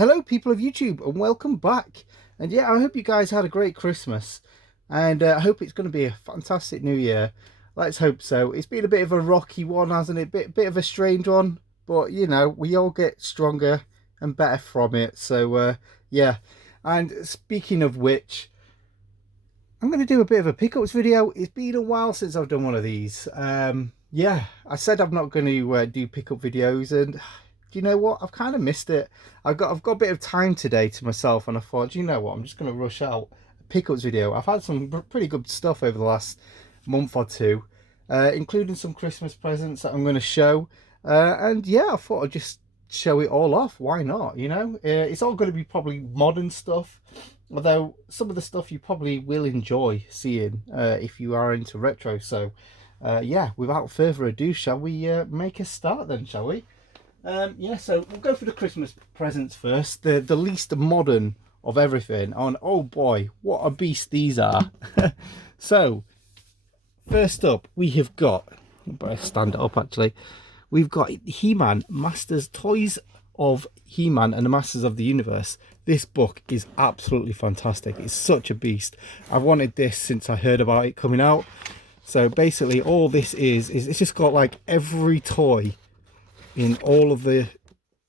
Hello people of YouTube and welcome back. And yeah, I hope you guys had a great Christmas and I hope it's going to be a fantastic new year. Let's hope so. It's been a bit of a rocky one, hasn't it? Bit of a strange one, but you know, we all get stronger and better from it. So yeah, and speaking of which, I'm going to do a bit of a pickups video. It's been a while since I've done one of these. Yeah, I said I'm not going to do pickup videos, and do you know what? I've kind of missed it. I've got a bit of time today to myself, and I thought, do you know what? I'm just going to rush out a pickups video. I've had some pretty good stuff over the last month or two, including some Christmas presents that I'm going to show. And yeah, I thought I'd just show it all off. Why not? You know, it's all going to be probably modern stuff. Although some of the stuff you probably will enjoy seeing if you are into retro. So yeah, without further ado, shall we make a start then, shall we? Yeah, so we'll go for the Christmas presents first. The least modern of everything. And oh boy, what a beast these are. So, first up, we have got, I better stand it up actually. We've got He-Man, Masters, Toys of He-Man and the Masters of the Universe. This book is absolutely fantastic. It's such a beast. I've wanted this since I heard about it coming out. So basically all this is it's just got like every toy in all of the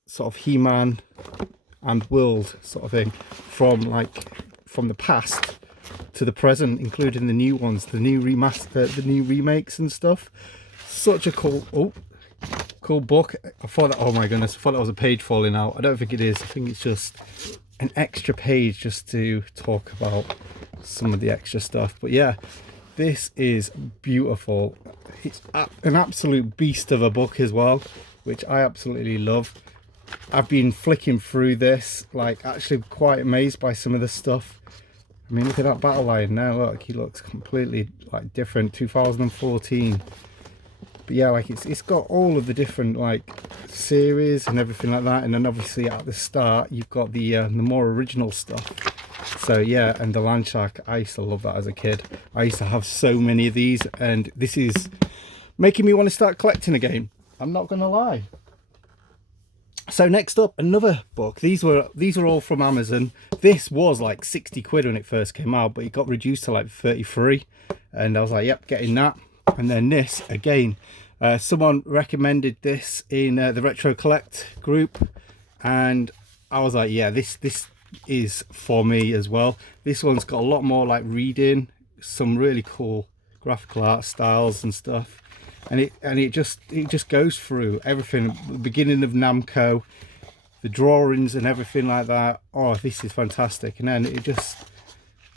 sort of He-Man and world sort of thing, from the past to the present, including the new ones, the new remakes and stuff. Such a cool book. I thought that, oh my goodness, I thought that was a page falling out. I don't think it is. I think it's just an extra page just to talk about some of the extra stuff. But yeah, this is beautiful. It's an absolute beast of a book as well, which I absolutely love. I've been flicking through this, like actually quite amazed by some of the stuff. I mean, look at that battle line now. Look, he looks completely like different. 2014. But yeah, like it's got all of the different like series and everything like that, and then obviously at the start you've got the more original stuff. So yeah, and the Land Shark, I used to love that as a kid. I used to have so many of these, and this is making me want to start collecting again. I'm not gonna lie. So next up, another book. These were all from Amazon. This was like 60 quid when it first came out, but it got reduced to like 33, and I was like, yep, getting that. And then this again, someone recommended this in the Retro Collect group, and I was like, yeah, this is for me as well. This one's got a lot more like reading, some really cool graphical art styles and stuff, and it just goes through everything, the beginning of Namco, the drawings and everything like that. Oh, this is fantastic. And then it just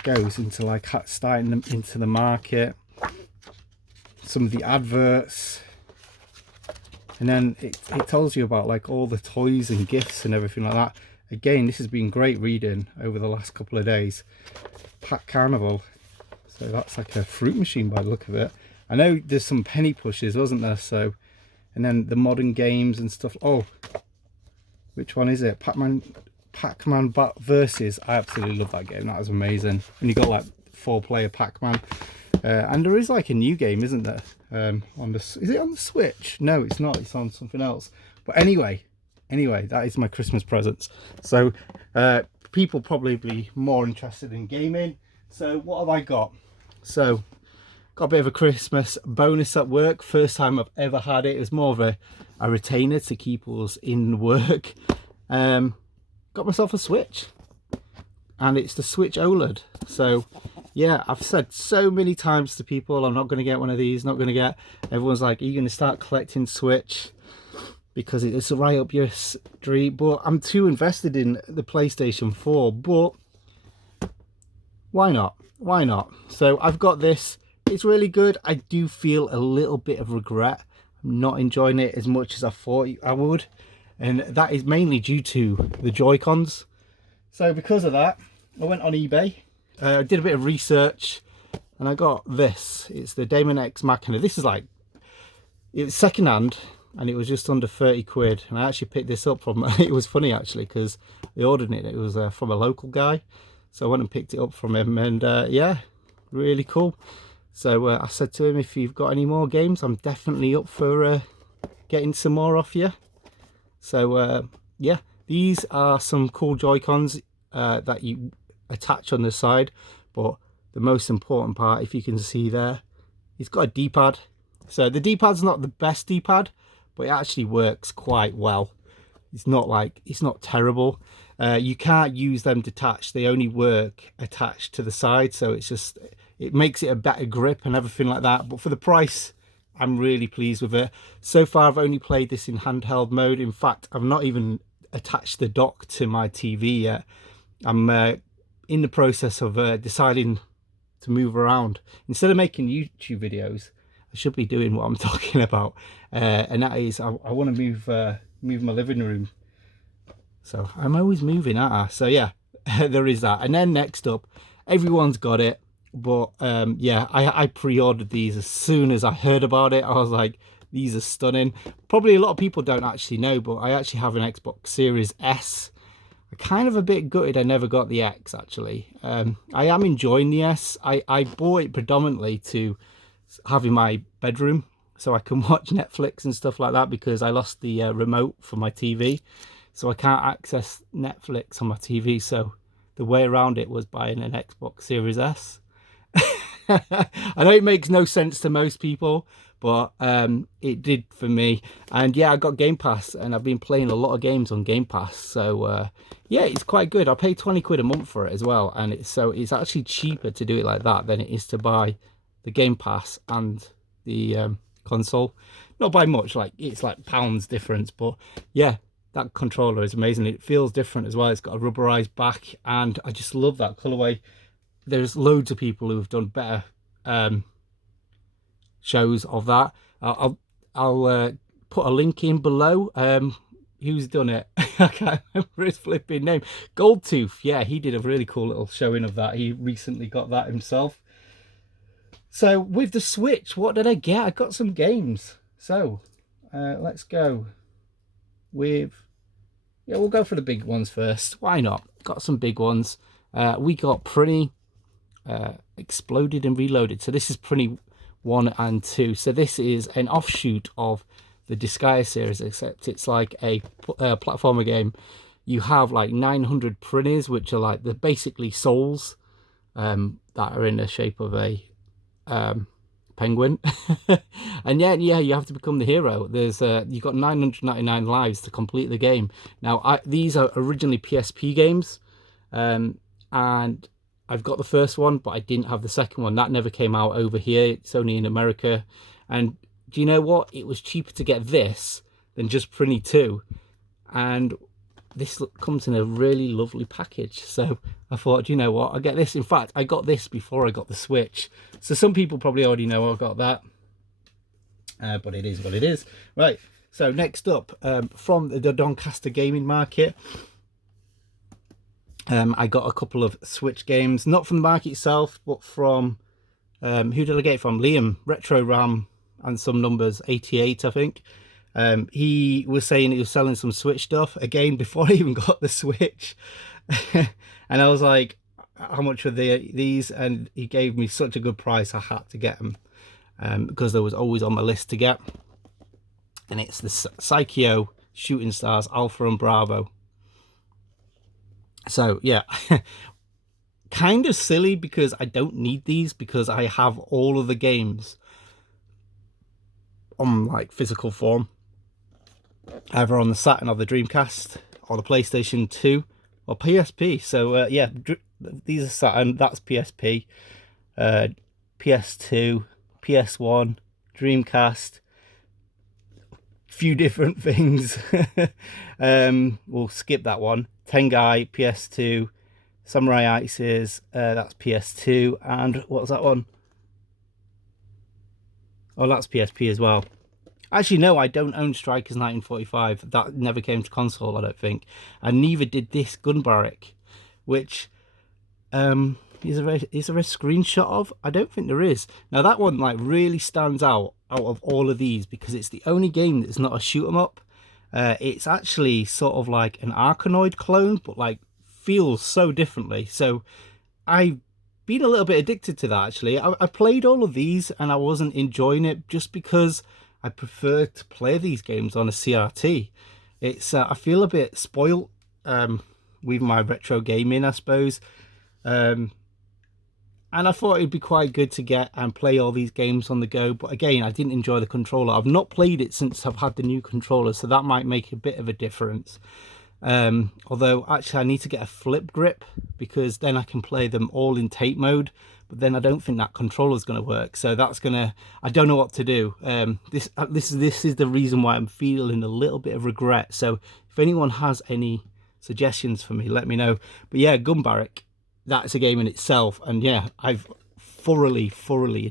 goes into like starting them into the market, some of the adverts, and then it tells you about like all the toys and gifts and everything like that. Again, this has been great reading over the last couple of days. Pack Carnival, so that's like a fruit machine by the look of it. I know there's some penny pushes, wasn't there? So, and then the modern games and stuff. Oh, which one is it? Pac-Man Versus. I absolutely love that game. That was amazing. And you got like 4-player Pac-Man. And there is like a new game, isn't there? Is it on the Switch? No, it's not. It's on something else. But anyway, that is my Christmas presents. So people probably be more interested in gaming. So what have I got? So got a bit of a Christmas bonus at work. First time I've ever had it. It was more of a retainer to keep us in work. Got myself a Switch, and it's the Switch OLED. So yeah, I've said so many times to people, I'm not going to get one of these, not going to get. Everyone's like, are you going to start collecting Switch? Because it's right up your street. But I'm too invested in the PlayStation 4. But why not? Why not? So I've got this. It's really good. I do feel a little bit of regret. I'm not enjoying it as much as I thought I would. And that is mainly due to the Joy-Cons. So because of that, I went on eBay. I did a bit of research, and I got this. It's the Damon X Machina. This is like, it's secondhand, and it was just under 30 quid. And I actually picked this up from, it was funny actually, because I ordered it. It was from a local guy. So I went and picked it up from him, and yeah, really cool. So I said to him, if you've got any more games, I'm definitely up for getting some more off you. So yeah, These are some cool Joy-Cons that you attach on the side, but the most important part, if you can see there, it's got a D-pad. So the D-pad's not the best D-pad, but it actually works quite well. It's not terrible. You can't use them detached. They only work attached to the side, so it makes it a better grip and everything like that. But for the price, I'm really pleased with it. So far, I've only played this in handheld mode. In fact, I've not even attached the dock to my TV yet. I'm in the process of deciding to move around. Instead of making YouTube videos, I should be doing what I'm talking about, and that is I want to move my living room. So I'm always moving, aren't I? So yeah, there is that. And then next up, everyone's got it, but yeah, I pre-ordered these as soon as I heard about it. I was like, these are stunning. Probably a lot of people don't actually know, but I actually have an Xbox Series S. I'm kind of a bit gutted I never got the X, actually. I am enjoying the S. I bought it predominantly to have in my bedroom so I can watch Netflix and stuff like that, because I lost the remote for my TV, so I can't access Netflix on my TV. So the way around it was buying an Xbox Series S. I know it makes no sense to most people, but it did for me. And yeah, I got Game Pass, and I've been playing a lot of games on Game Pass. So yeah, it's quite good. I pay 20 quid a month for it as well, and it's actually cheaper to do it like that than it is to buy the Game Pass and the console. Not by much, like it's like pounds difference, but yeah, that controller is amazing. It feels different as well. It's got a rubberized back, and I just love that colorway. There's loads of people who've done better shows of that. I'll put a link in below. Who's done it? I can't remember his flipping name. Goldtooth, yeah, he did a really cool little showing of that. He recently got that himself. So with the Switch, what did I get? I got some games. So let's go with, yeah, we'll go for the big ones first. Why not? Got some big ones. We got Prinny Exploded and Reloaded. So this is Prinny 1 and 2. So this is an offshoot of the Disgaea series, except it's like a platformer game. You have like 900 Prinnies, which are like the basically souls that are in the shape of a penguin. And yeah, you have to become the hero. There's you've got 999 lives to complete the game. Now these are originally PSP games, and I've got the first one, but I didn't have the second one. That never came out over here. It's only in America. And do you know what? It was cheaper to get this than just Prinny 2. And this comes in a really lovely package. So I thought, you know what? I'll get this. In fact, I got this before I got the Switch. So some people probably already know I got that. But it is what it is. Right. So next up, from the Doncaster gaming market, I got a couple of Switch games, not from the market itself, but from, who did I get it from? Liam, Retro Ram, and some numbers, 88, I think. He was saying he was selling some Switch stuff, again, before I even got the Switch. And I was like, how much are these? And he gave me such a good price, I had to get them, because they was always on my list to get. And it's the Psycho Shooting Stars Alpha and Bravo. So yeah, kind of silly because I don't need these, because I have all of the games on like physical form, either on the Saturn or the Dreamcast or the PlayStation 2 or PSP. So yeah, these are Saturn, that's PSP, PS2, PS1, Dreamcast, few different things. We'll skip that one. Tengai, PS2, Samurai Ices, that's PS2, and what was that one? Oh, that's PSP as well. Actually, no, I don't own Strikers 1945. That never came to console, I don't think. And neither did this Gun Barrack, which is there a screenshot of? I don't think there is. Now, that one like really stands out of all of these, because it's the only game that's not a shoot 'em up. It's actually sort of like an Arkanoid clone, but like feels so differently. So I've been a little bit addicted to that, actually. I played all of these and I wasn't enjoying it, just because I prefer to play these games on a CRT. It's I feel a bit spoilt with my retro gaming, I suppose. And I thought it'd be quite good to get and play all these games on the go. But again, I didn't enjoy the controller. I've not played it since I've had the new controller, so that might make a bit of a difference. Although actually I need to get a flip grip, because then I can play them all in tape mode. But then I don't think that controller is going to work. So that's I don't know what to do. This is the reason why I'm feeling a little bit of regret. So if anyone has any suggestions for me, let me know. But yeah, Gun Barrack, that's a game in itself. And yeah, I've thoroughly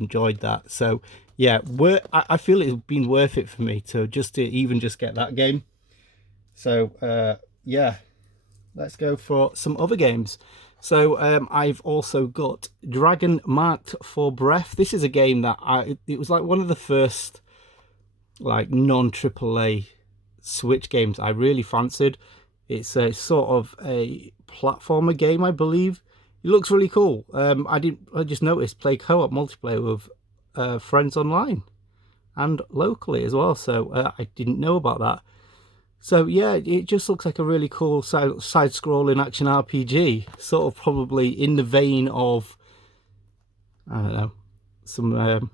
enjoyed that. So yeah, I feel it's been worth it for me to even just get that game. So yeah, let's go for some other games. So I've also got Dragon Marked for Breath. This is a game that it was like one of the first like non-AAA Switch games I really fancied. It's a sort of a platformer game, I believe. It looks really cool. I just noticed play co-op multiplayer with friends online and locally as well. So I didn't know about that. So yeah, it just looks like a really cool side-scrolling action RPG, sort of probably in the vein of, I don't know, some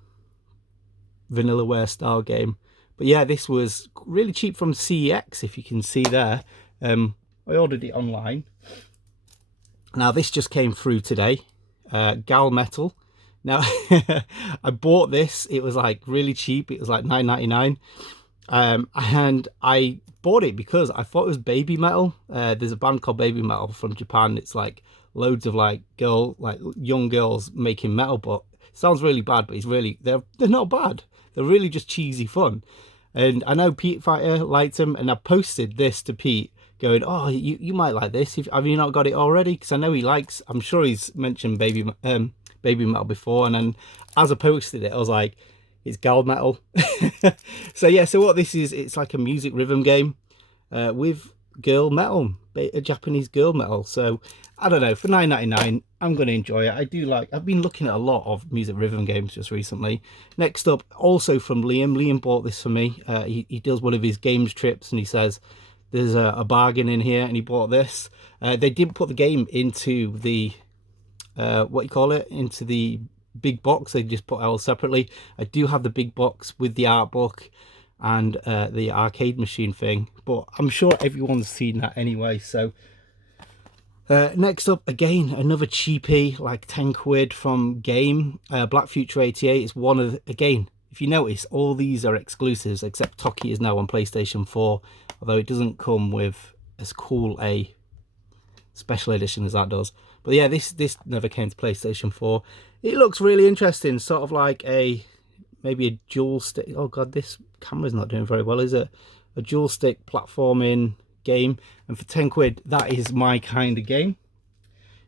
Vanillaware style game. But yeah, this was really cheap from CEX, if you can see there. I ordered it online. Now this just came through today, Gal Metal. Now I bought this, it was like really cheap, it was like $9.99. And I bought it because I thought it was baby metal. There's a band called Baby Metal from Japan. It's like loads of like young girls making metal, but it sounds really bad, but they're not bad. They're really just cheesy fun. And I know Pete Fighter liked them, and I posted this to Pete going, oh, you might like this. Have you not got it already? Because I know I'm sure he's mentioned Baby Metal before. And then as I posted it, I was like, it's gal metal. So yeah, so what this is, it's like a music rhythm game with girl metal, a Japanese girl metal. So I don't know, for $9.99 I'm going to enjoy it. I've been looking at a lot of music rhythm games just recently. Next up, also from Liam bought this for me. He does one of his games trips and he says there's a bargain in here, and he bought this. They didn't put the game into the into the big box. They just put it all separately. I do have the big box with the art book and the arcade machine thing, but I'm sure everyone's seen that anyway. So next up, again, another cheapie, like 10 quid from Game. Black Future 88 is one of again, if you notice, all these are exclusives except Toki is now on PlayStation 4, although it doesn't come with as cool a special edition as that does. But yeah, this never came to PlayStation 4. It looks really interesting, sort of like maybe a dual stick. Oh god, this camera's not doing very well, is it? A dual stick platforming game, and for 10 quid, that is my kind of game.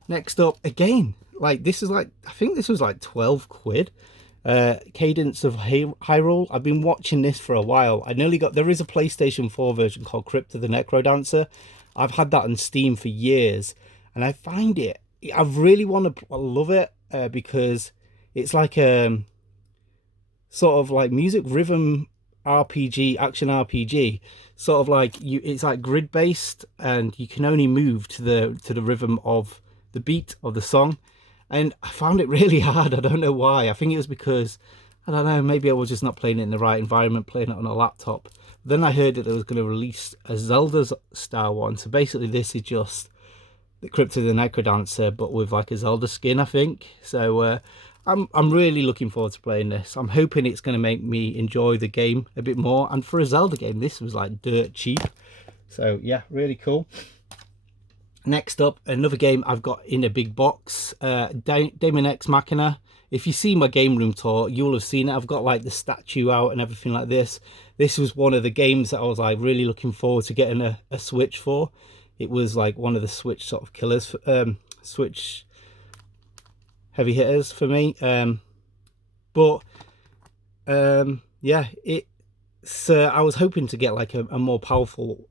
Next up, again, like this is like, I think this was like 12 quid. Cadence of Hyrule. I've been watching this for a while. There is a PlayStation 4 version called Crypt of the Necrodancer. I've had that on Steam for years, and I find it, I really want to love it because it's like a sort of like music rhythm RPG, action RPG, sort of like it's like grid based, and you can only move to the rhythm of the beat of the song. And I found it really hard. I don't know why. I think it was because, I don't know, maybe I was just not playing it in the right environment, playing it on a laptop. But then I heard that they was going to release a Zelda style one. So basically this is just the Crypt of the Necrodancer, but with like a Zelda skin, I think. So I'm really looking forward to playing this. I'm hoping it's going to make me enjoy the game a bit more. And for a Zelda game, this was like dirt cheap. So yeah, really cool. Next up, another game I've got in a big box, Damon X Machina. If you see my game room tour, you'll have seen it. I've got like the statue out and everything like this. This was one of the games that I was like really looking forward to getting a Switch for. It was like one of the Switch sort of killers, Switch heavy hitters for me. Yeah, it's I was hoping to get like a more powerful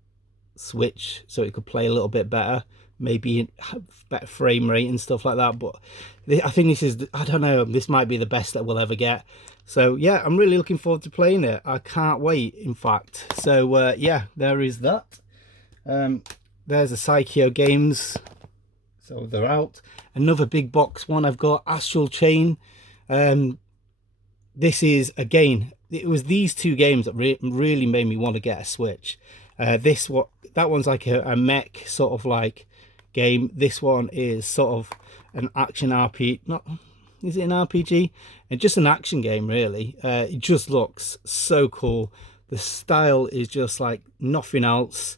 Switch so it could play a little bit better, maybe have better frame rate and stuff like that. But I think this is, I don't know, this might be the best that we'll ever get. So yeah, I'm really looking forward to playing it. I can't wait, in fact. So yeah, there is that. there's the Psycho games. So they're out. Another big box one I've got, Astral Chain. This is, again, it was these two games that really made me want to get a Switch. That one's like a mech sort of like game. This one is sort of an action RPG. Not, is it an RPG? And just an action game, really. It just looks so cool. The style is just like nothing else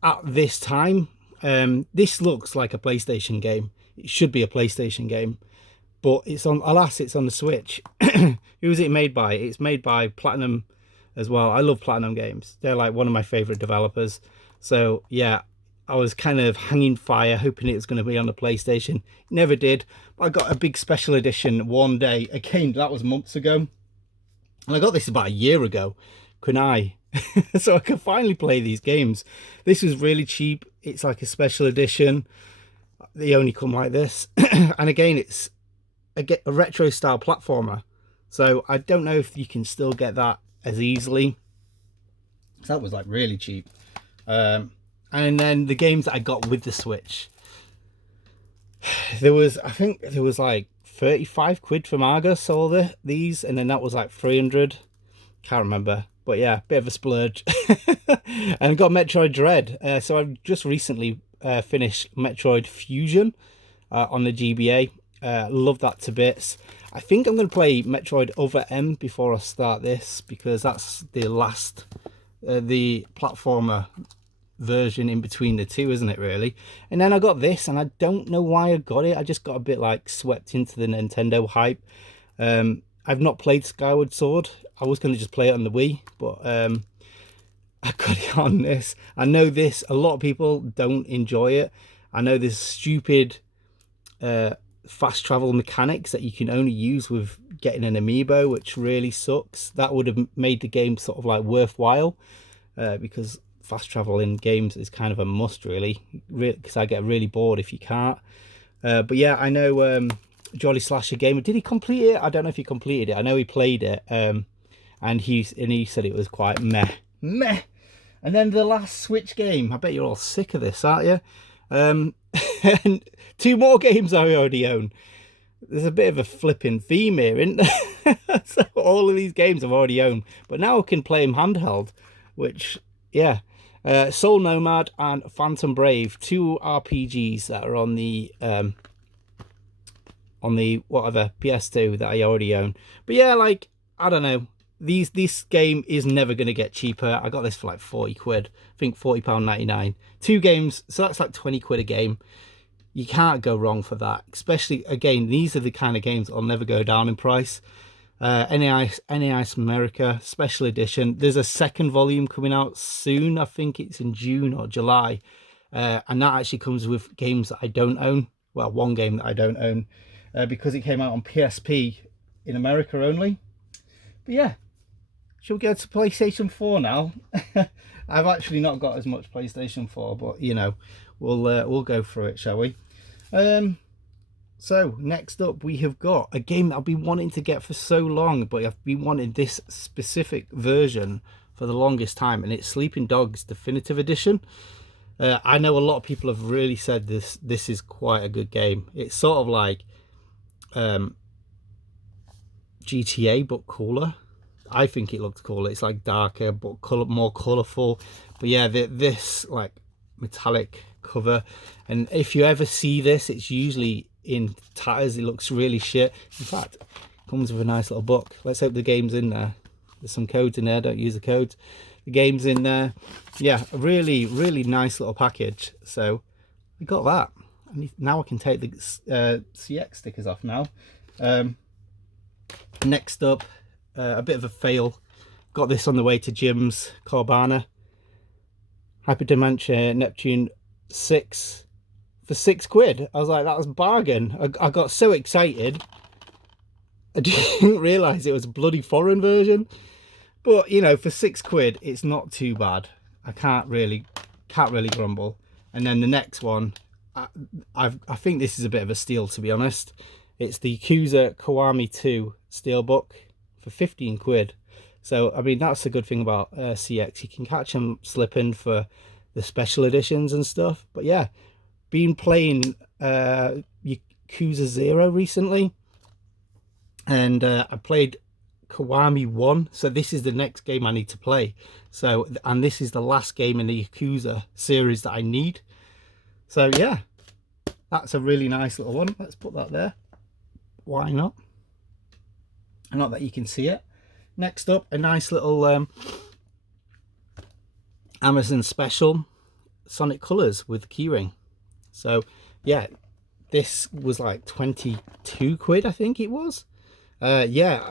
at this time. This looks like a PlayStation game. It should be a PlayStation game, but it's on, alas, it's on the Switch. Who is it made by? It's made by Platinum as well. I love Platinum games. They're like one of my favorite developers. So yeah, I was kind of hanging fire, hoping it was going to be on the PlayStation. Never did. But I got a big special edition one day. Again, that was months ago. And I got this about a year ago. Kunai. So I could finally play these games. This was really cheap. It's like a special edition. They only come like this. And again, it's a retro style platformer. So I don't know if you can still get that as easily. So that was like really cheap. And then the games that I got with the Switch. I think there was like 35 quid from Argos, all these. And then that was like 300. Can't remember. But yeah, bit of a splurge. And got Metroid Dread. So I've just recently finished Metroid Fusion on the GBA. Love that to bits. I think I'm going to play Metroid Other M before I start this, because that's the last, the platformer version in between the two, isn't it, really? And then I got this, and I don't know why I got it. I just got a bit like swept into the Nintendo hype. I've not played Skyward Sword. I was going to just play it on the Wii, but I got it on this. I know this, a lot of people don't enjoy it. I know there's stupid fast travel mechanics that you can only use with getting an amiibo, which really sucks. That would have made the game sort of like worthwhile, because fast travel in games is kind of a must, really, because I get really bored if you can't. But yeah, I know Jolly Slasher Gamer, did he complete it? I don't know if he completed it. I know he played it, and he said it was quite meh. And then the last Switch game, I bet you're all sick of this, aren't you? And two more games I already own. There's a bit of a flipping theme here, isn't there? So all of these games I've already owned, but now I can play them handheld, which, yeah. Soul Nomad and Phantom Brave, two RPGs that are on the whatever PS2 that I already own. But yeah, like, I don't know, this game is never going to get cheaper. I got this for like 40 quid, I think £40.99. Two games, so that's like 20 quid a game. You can't go wrong for that. Especially, again, these are the kind of games that'll never go down in price. NES America Special Edition. There's a second volume coming out soon. I think it's in June or July. And that actually comes with games that I don't own. Well, one game that I don't own. Because it came out on PSP in America only. But yeah, shall we go to PlayStation 4 now? I've actually not got as much PlayStation 4, but you know, we'll go through it, shall we? So next up we have got a game that I've been wanting to get for so long, but I've been wanting this specific version for the longest time, and it's Sleeping Dogs Definitive Edition. I know a lot of people have really said this is quite a good game. It's sort of like GTA but cooler. I think it looks cooler. It's like darker but more colourful. But yeah, this like metallic cover, and if you ever see this, it's usually in tatters. It looks really shit. In fact, it comes with a nice little book. Let's hope the game's in there. There's some codes in there. Don't use the codes. The game's in there. Yeah, a really nice little package. So we got that. Now I can take the CX stickers off now. Next up, a bit of a fail. Got this on the way to Jim's Corbana. Hyperdimension Neptune 6 for 6 quid. I was like, that was a bargain. I got so excited. I didn't realise it was a bloody foreign version. But you know, for 6 quid, it's not too bad. I can't really grumble. And then the next one, I think this is a bit of a steal, to be honest. It's the Accuser Kawami 2 Steelbook for 15 quid. So I mean, that's the good thing about CX. You can catch them slipping for the special editions and stuff. But yeah, been playing Accuser 0 recently, and I played Kawami 1, so this is the next game I need to play. So, and this is the last game in the Accuser series that I need. So yeah, that's a really nice little one. Let's put that there. Why not? Not that you can see it. Next up, a nice little Amazon special Sonic Colors with keyring. So yeah, this was like 22 quid, I think it was. Yeah,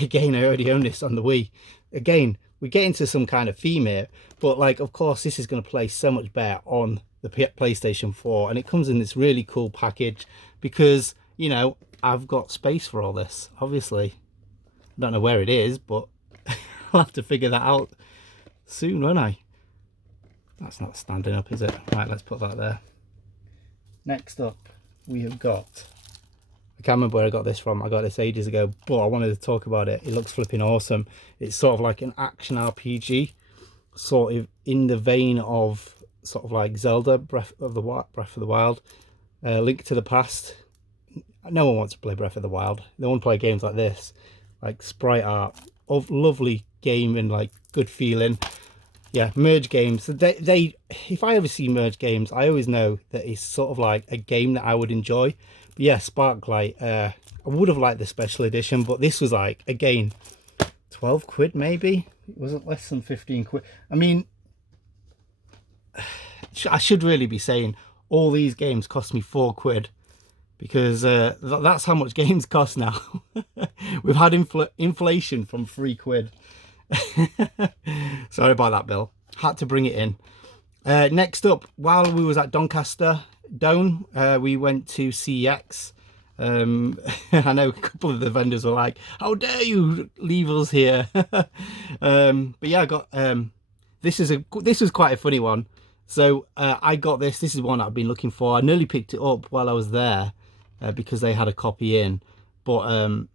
again, I already own this on the Wii. Again, we get into some kind of theme here, but like, of course, this is going to play so much better on the PlayStation 4, and it comes in this really cool package because, you know, I've got space for all this, obviously. I don't know where it is, but I'll have to figure that out soon, won't I? That's not standing up, is it? Right, let's put that there. Next up, we have got, I can't remember where I got this from. I got this ages ago, but I wanted to talk about it. It looks flipping awesome. It's sort of like an action RPG, sort of in the vein of sort of like Zelda, Breath of the Wild, Link to the Past. No one wants to play Breath of the Wild. They want to play games like this, like sprite art, of lovely game and like good feeling. Yeah, merge games. They if I ever see merge games, I always know that it's sort of like a game that I would enjoy. But yeah, Sparklight, I would have liked the special edition, but this was like, again, 12 quid maybe. It wasn't less than 15 quid. I mean, I should really be saying all these games cost me 4 quid, because that's how much games cost now. We've had inflation from 3 quid. Sorry about that, Bill. Had to bring it in. Next up, while we was at Doncaster Dome, we went to CEX. I know a couple of the vendors were like, how dare you leave us here. But yeah, I got this was quite a funny one. So I got this is one I've been looking for. I nearly picked it up while I was there because they had a copy in, but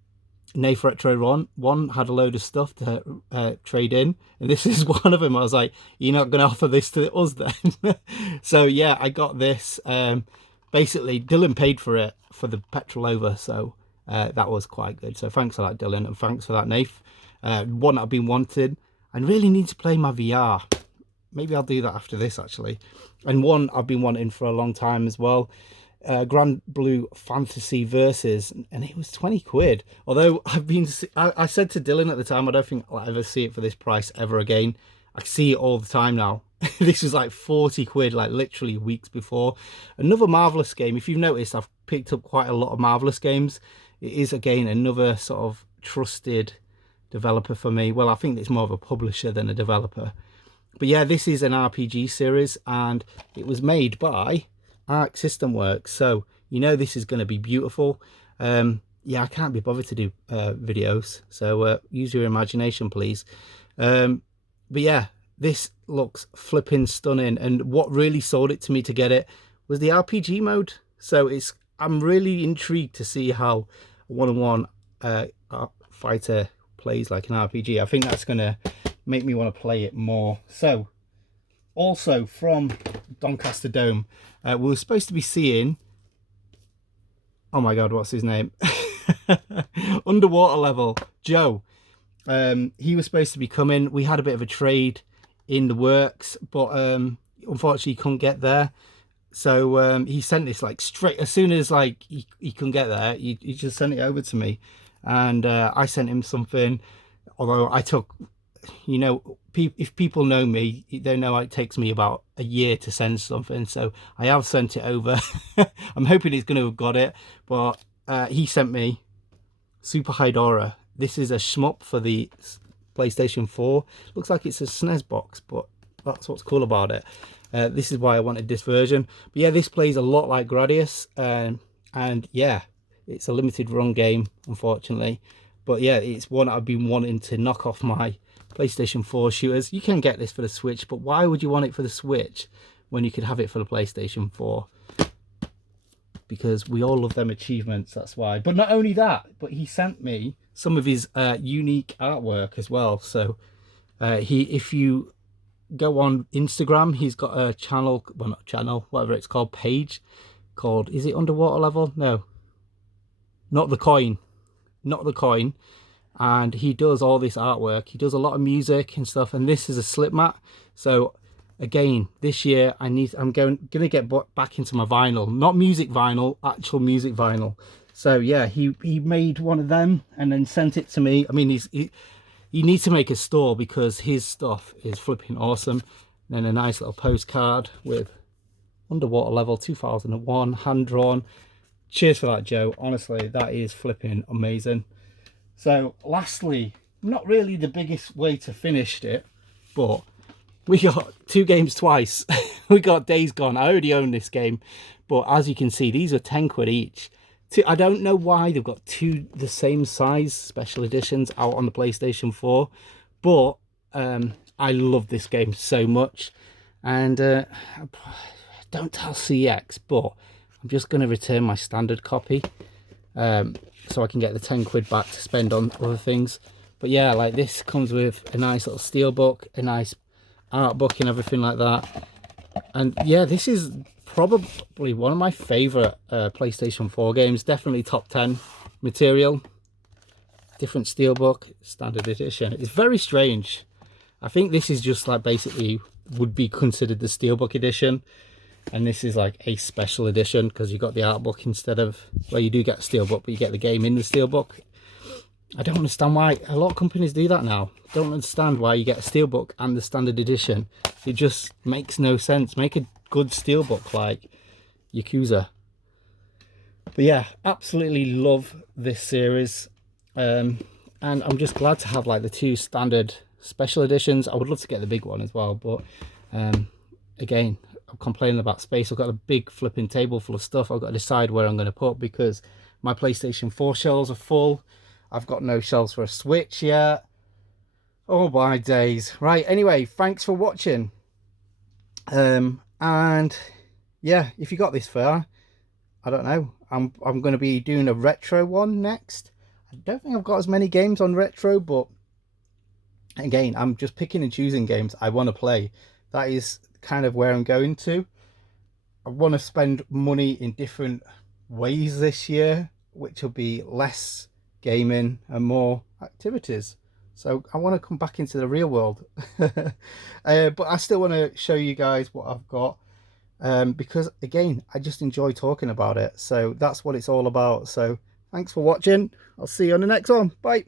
Retro one had a load of stuff to trade in, and this is one of them. I was like, you're not going to offer this to us then? So yeah, I got this. Basically, Dylan paid for it for the petrol over, so that was quite good. So thanks for that, Dylan, and thanks for that, Nath. One I've been wanting. I really need to play my VR. Maybe I'll do that after this, actually. And one I've been wanting for a long time as well. Grand Blue Fantasy Versus, and it was 20 quid. Although I said to Dylan at the time, I don't think I'll ever see it for this price ever again. I see it all the time now. This was like 40 quid, like literally weeks before. Another Marvelous game. If you've noticed, I've picked up quite a lot of Marvelous games. It is, again, another sort of trusted developer for me. Well, I think it's more of a publisher than a developer. But yeah, this is an RPG series, and it was made by Arc System Works, so you know this is going to be beautiful. Yeah, I can't be bothered to do videos, so use your imagination, please. But yeah, this looks flipping stunning, and what really sold it to me to get it was the RPG mode. So I'm really intrigued to see how a one-on-one fighter plays like an RPG. I think that's going to make me want to play it more. So also from Doncaster Dome, we were supposed to be seeing, oh my god, what's his name? Underwater Level, Joe. He was supposed to be coming. We had a bit of a trade in the works, but unfortunately he couldn't get there. So he sent this like straight, as soon as like he couldn't get there, he just sent it over to me. And I sent him something, although I took, you know, if people know me, they know it takes me about a year to send something, so I have sent it over. I'm hoping he's going to have got it, but he sent me Super Hydora. This is a shmup for the PlayStation 4. Looks like it's a SNES box, but that's what's cool about it. This is why I wanted this version. But yeah, this plays a lot like Gradius, and yeah, it's a limited run game, unfortunately. But yeah, it's one I've been wanting to knock off my PlayStation 4 shooters. You can get this for the Switch, but why would you want it for the Switch when you could have it for the PlayStation 4? Because we all love them achievements, that's why. But not only that, but he sent me some of his unique artwork as well. So if you go on Instagram. He's got a channel, well, not channel, whatever it's called, page called, is it Underwater Level? No, not the coin, not the coin. And he does all this artwork. He does a lot of music and stuff, and this is a slip mat. So again, this year I'm gonna get back into my vinyl, not music vinyl, actual music vinyl. So yeah, he made one of them and then sent it to me. I mean, he needs to make a store because his stuff is flipping awesome. And then a nice little postcard with Underwater Level 2001 hand drawn. Cheers for that, Joe. Honestly, that is flipping amazing. So lastly, not really the biggest way to finish it, but we got 2 games twice. We got Days Gone. I already own this game, but as you can see, these are 10 quid each. I don't know why they've got 2 the same size special editions out on the PlayStation 4, but I love this game so much. And don't tell CX, but I'm just going to return my standard copy so I can get the 10 quid back to spend on other things. But yeah, like this comes with a nice little steelbook, a nice art book and everything like that. And yeah, this is probably one of my favorite PlayStation 4 games, definitely top 10 material. Different steelbook, standard edition. It's very strange. I think this is just like basically would be considered the steelbook edition, and this is like a special edition because you got the art book instead of, well, you do get a steelbook, but you get the game in the steelbook. I don't understand why a lot of companies do that now. Don't understand why you get a steelbook and the standard edition. It just makes no sense. Make a good steelbook like Accuser. But yeah, absolutely love this series, and I'm just glad to have like the 2 standard special editions. I would love to get the big one as well, but again, I'm complaining about space. I've got a big flipping table full of stuff I've got to decide where I'm going to put because my PlayStation 4 shelves are full. I've got no shelves for a Switch yet. Oh my days. Right, anyway, thanks for watching. And yeah, if you got this far, I don't know, I'm going to be doing a retro one next. I don't think I've got as many games on retro, but again, I'm just picking and choosing games I want to play. That is kind of where I'm going to. I want to spend money in different ways this year, which will be less gaming and more activities. So I want to come back into the real world. But I still want to show you guys what I've got, because again, I just enjoy talking about it. So that's what it's all about. So thanks for watching. I'll see you on the next one. Bye.